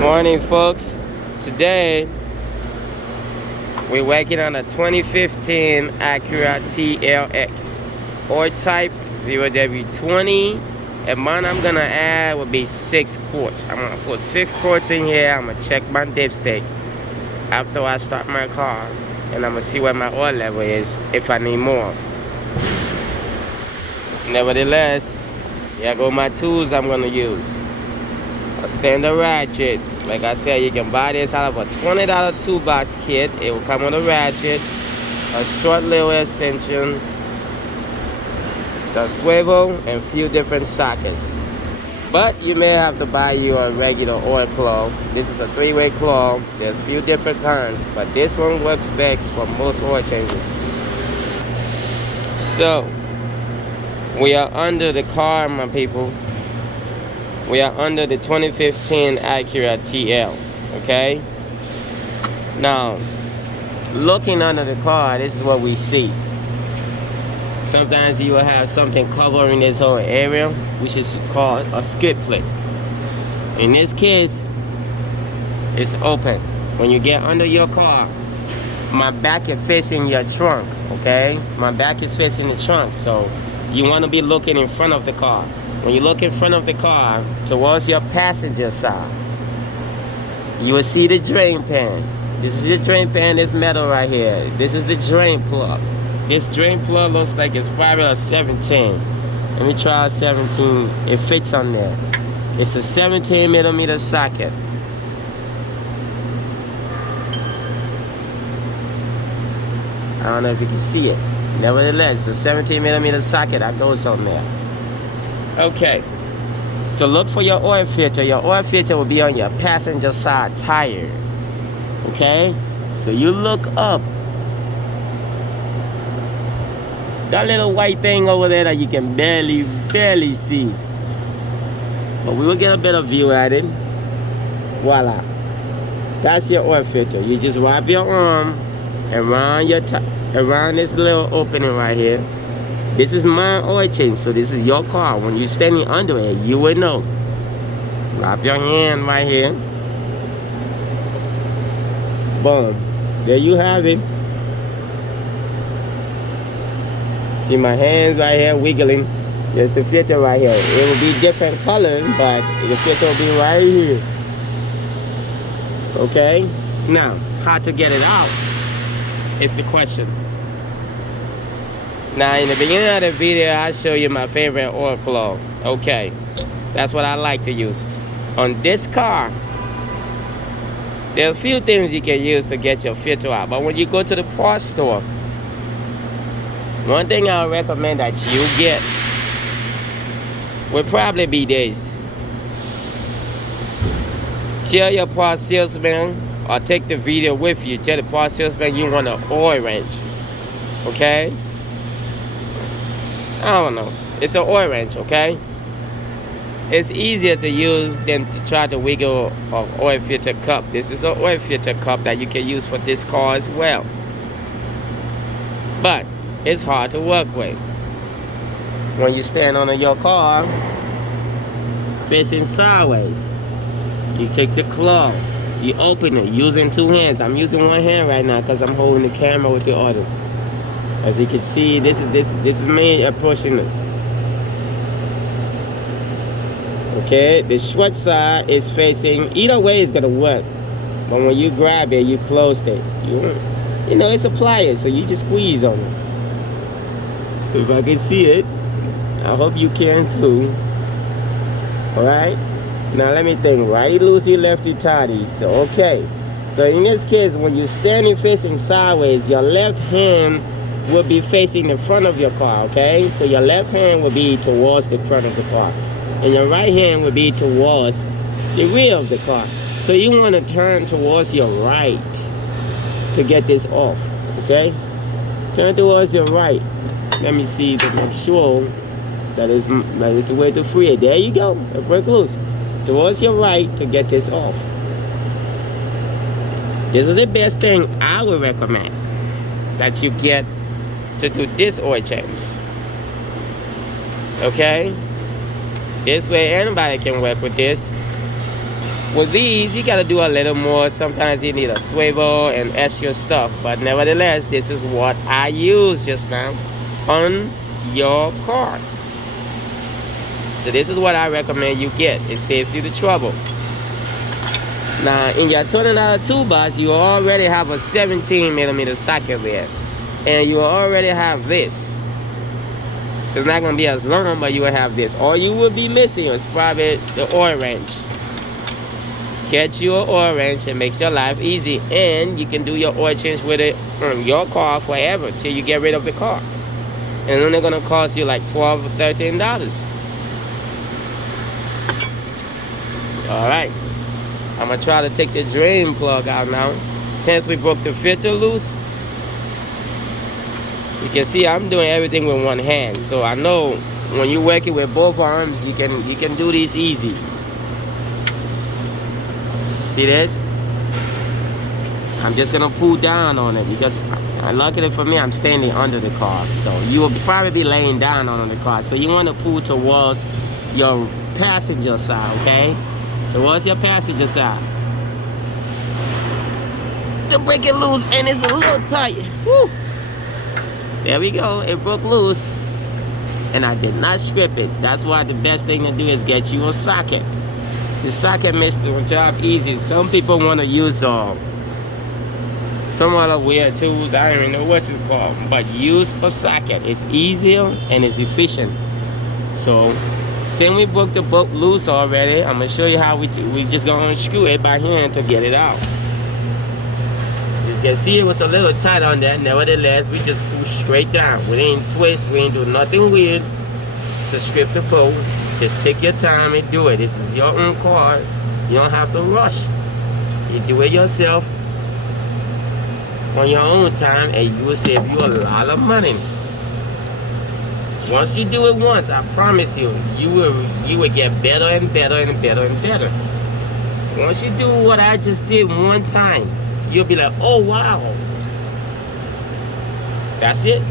Morning, folks. Today we're working on a 2015 Acura TLX Oil Type 0W20. Amount I'm gonna add will be 6 quarts. I'm gonna put 6 quarts in here. I'm gonna check my dipstick after I start my car, and I'm gonna see what my oil level is if I need more. Nevertheless, here go my tools I'm gonna use. A standard ratchet. Like I said, you can buy this out of a $20 toolbox kit. It will come with a ratchet, a short little extension, the swivel, and a few different sockets. But you may have to buy you a regular oil claw. This is a 3-way claw. There's a few different kinds, but this one works best for most oil changes. So we are under the car, my people. We are under the 2015 Acura TL, okay? Now, looking under the car, this is what we see. Sometimes you will have something covering this whole area, which is called a skid plate. In this case, it's open. When you get under your car, my back is facing your trunk, okay? My back is facing the trunk, so you want to be looking in front of the car. When you look in front of the car towards your passenger side, you will see the drain pan. This is the drain pan, this metal right here. This is the drain plug. This drain plug looks like it's probably a 17. Let me try a 17. It fits on there. It's a 17 millimeter socket. I don't know if you can see it. Nevertheless, it's a 17 millimeter socket that goes on there. Okay, to look for your oil filter will be on your passenger side tire. Okay, so you look up. That little white thing over there that you can barely see. But we will get a better view at it. Voila. That's your oil filter. You just wrap your arm around this little opening right here. This is my oil change, so this is your car. When you're standing under it, you will know. Wrap your hand right here. Boom. There you have it. See my hands right here wiggling. There's the filter right here. It will be different colors, but the filter will be right here. Okay? Now, how to get it out is the question. Now, in the beginning of the video, I show you my favorite oil claw. Okay, that's what I like to use. On this car, there's a few things you can use to get your filter out. But when you go to the parts store, one thing I recommend that you get would probably be this. Tell your parts salesman, or take the video with you. Tell the parts salesman you want an oil wrench. Okay? I don't know. It's an oil wrench, okay? It's easier to use than to try to wiggle an oil filter cup. This is an oil filter cup that you can use for this car as well. But it's hard to work with. When you stand under your car, facing sideways, you take the claw, you open it using 2 hands. I'm using 1 hand right now because I'm holding the camera with the other. As you can see, this is me approaching it. Okay, the short side is facing, either way it's gonna work. But when you grab it, you close it. You know, it's a pliers, so you just squeeze on it. So if I can see it, I hope you can too. Alright? Now let me think. Righty loosey, lefty tighty. So okay. So in this case, when you're standing facing sideways, your left hand will be facing the front of your car, okay? So your left hand will be towards the front of the car, and your right hand will be towards the rear of the car. So you want to turn towards your right to get this off, okay? Turn towards your right. Let me see to make sure that is the way to free it. There you go. Break loose. Towards your right to get this off. This is the best thing I would recommend that you get to do this oil change. Okay? This way anybody can work with this. With these, you gotta do a little more. Sometimes you need a swivel and extra stuff, but nevertheless, this is what I use just now on your car. So this is what I recommend you get. It saves you the trouble. Now, in your $20 toolbox, you already have a 17mm socket there, and you already have this. It's not gonna be as long, but you will have this. All you will be missing is probably the oil wrench. Get you an oil wrench. It makes your life easy, and you can do your oil change with it on your car forever till you get rid of the car. And it's only gonna cost you like $12 or $13. All right, I'm gonna try to take the drain plug out now. Since we broke the filter loose, you can see I'm doing everything with one hand. So I know when you're working with both arms, you can do this easy. See this? I'm just gonna pull down on it because luckily for me, I'm standing under the car. So you will probably be laying down on the car. So you want to pull towards your passenger side, okay? Towards your passenger side. To break it loose, and it's a little tight. Woo! There we go. It broke loose, and I did not strip it. That's why the best thing to do is get you a socket. The socket makes the job easy. Some people want to use some other weird tools. I don't even know what it's called, but use a socket. It's easier and it's efficient. So since we broke the bolt loose already, I'm gonna show you how we just gonna unscrew it by hand to get it out. You can see it was a little tight on that. Nevertheless, we just push straight down. We didn't twist. We didn't do nothing weird to strip the bolt. Just take your time and do it. This is your own car. You don't have to rush. You do it yourself on your own time, and you will save you a lot of money. Once you do it once, I promise you, you will get better and better and better and better. Once you do what I just did one time, you'll be like, oh wow. That's it.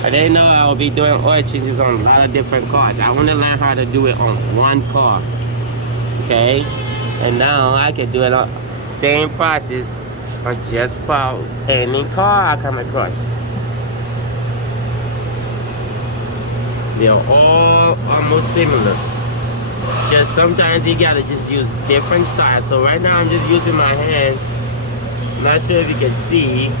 I didn't know I would be doing oil changes on a lot of different cars. I want to learn how to do it on one car. Okay? And now I can do it on the same process on just about any car I come across. They're all almost similar. Just sometimes you gotta just use different styles. So right now I'm just using my hand. I'm not sure if you can see,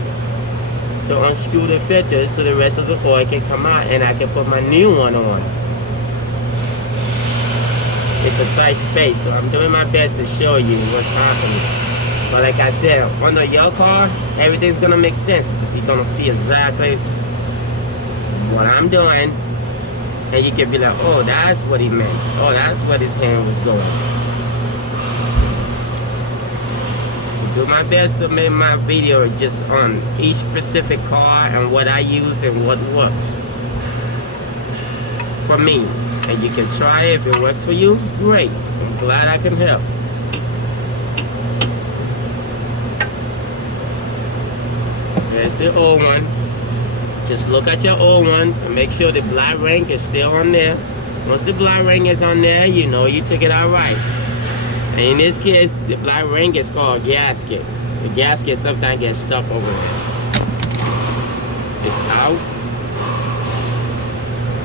to unscrew the filter so the rest of the oil can come out and I can put my new one on. It's a tight space, so I'm doing my best to show you what's happening. But like I said, under your car, everything's gonna make sense because you're gonna see exactly what I'm doing, and you can be like, oh, that's what he meant. Oh, that's what his hand was going. Do my best to make my video just on each specific car and what I use and what works for me. And you can try it. If it works for you, great. I'm glad I can help. There's the old one. Just look at your old one and make sure the black ring is still on there. Once the black ring is on there, you know you took it out right. And in this case, the black ring is called gasket. The gasket sometimes gets stuck over there. It's out.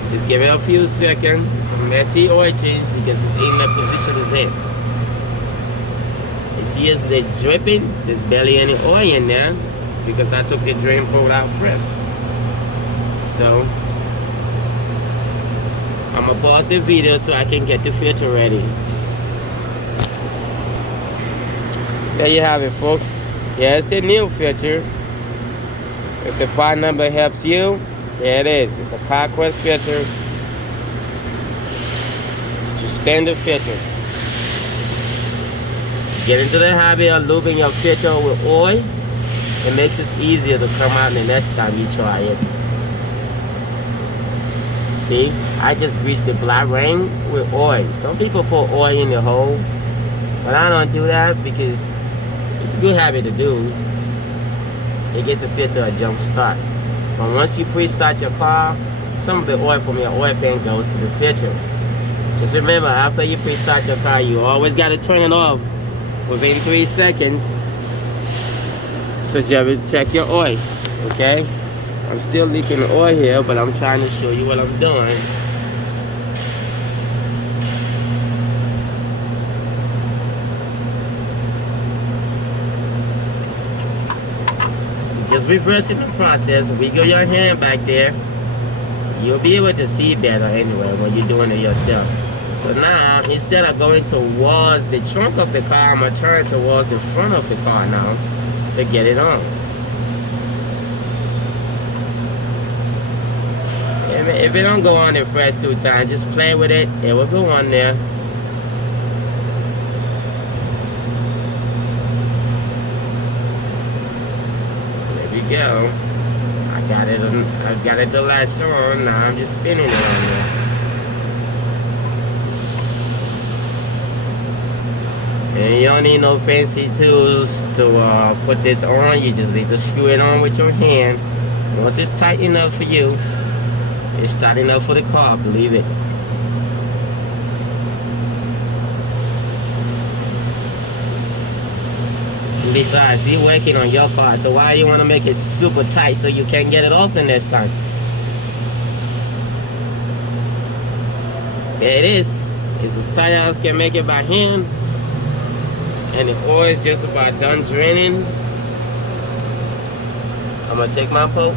Just give it a few seconds. It's a messy oil change because it's in the position it's in. You see it's the dripping. There's barely any oil in there because I took the drain bolt out first. So I'm gonna pause the video so I can get the filter ready. There you have it, folks. Here's the new filter. If the part number helps you, there it is. It's a Conquest filter. Just standard filter. Get into the habit of lubing your filter with oil. It makes it easier to come out the next time you try it. See, I just greased the black ring with oil. Some people put oil in the hole, but I don't do that because it's a good habit to do. They get the filter a jump start. But once you pre-start your car, some of the oil from your oil pan goes to the filter. Just remember, after you pre-start your car, you always got to turn it off within 3 seconds to just check your oil. Okay? I'm still leaking oil here, but I'm trying to show you what I'm doing. Just reversing the process. Wiggle your hand back there. You'll be able to see better anyway when you're doing it yourself. So now, instead of going towards the trunk of the car, I'm going to turn towards the front of the car now to get it on. If it don't go on the first 2 times, just play with it. It will go on there. There we go. I got it to latch on. Now I'm just spinning it on there. And you don't need no fancy tools to put this on. You just need to screw it on with your hand. Once it's tight enough for you, it's tight enough for the car, believe it. And besides, you're working on your car, so why you want to make it super tight so you can't get it off the next time? There it is. It's as tight as I can make it by hand. And the oil is just about done draining. I'm going to take my pole,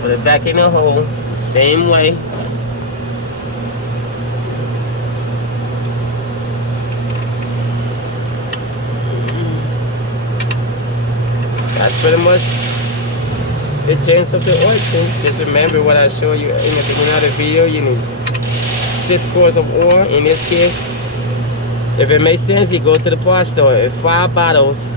put it back in the hole, same way. That's pretty much the chance of the oil change. Just remember what I showed you in the beginning of the video. You need 6 quarts of oil. In this case, if it makes sense, you go to the parts store. If 5 bottles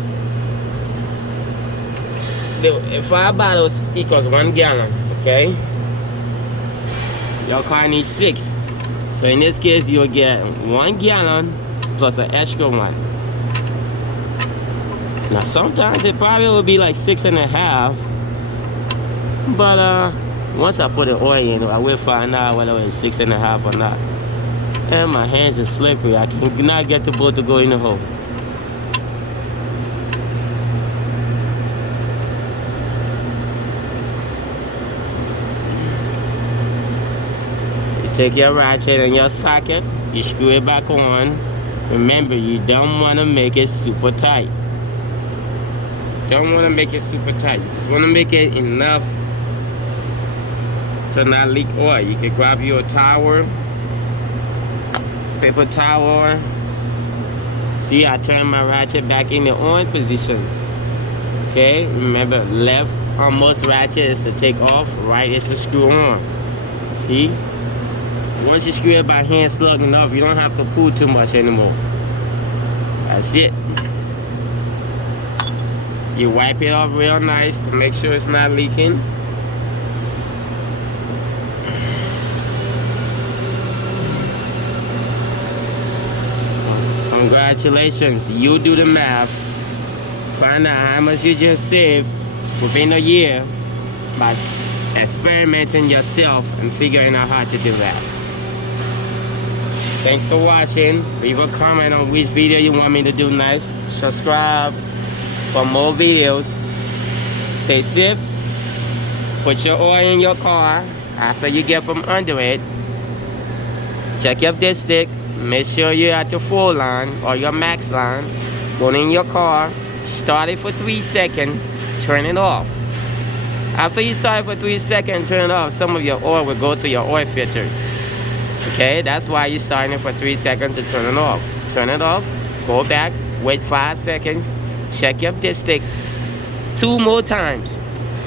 equals 1 gallon, okay? Your car needs 6. So in this case, you'll get 1 gallon plus an extra one. Now sometimes it probably will be like 6.5. But once I put the oil in, I will find out whether it's 6.5 or not. And my hands are slippery. I cannot get the bolt to go in the hole. You take your ratchet and your socket, you screw it back on. Remember, you don't want to make it super tight. Don't want to make it super tight. You just want to make it enough to not leak oil. You can grab your towel, paper towel. See, I turn my ratchet back in the on position. Okay, remember, left on most ratchet is to take off, right is to screw on. See, once you screw it by hand snug enough, you don't have to pull too much anymore. That's it. You wipe it off real nice to make sure it's not leaking. Congratulations, you do the math. Find out how much you just saved within a year by experimenting yourself and figuring out how to do that. Thanks for watching. Leave a comment on which video you want me to do next. Subscribe for more videos. Stay safe. Put your oil in your car after you get from under it. Check your dipstick. Make sure you're at your full line or your max line. Go in your car. Start it for 3 seconds. Turn it off. After you start it for 3 seconds, turn it off. Some of your oil will go to your oil filter. Okay, that's why you're starting it for 3 seconds to turn it off. Turn it off. Go back. Wait 5 seconds. Check your dipstick 2 more times.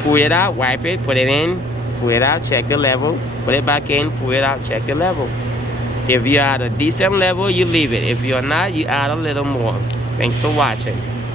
Pull it out, wipe it, put it in, pull it out, check the level, put it back in, pull it out, check the level. If you're at a decent level, you leave it. If you're not, you add a little more. Thanks for watching.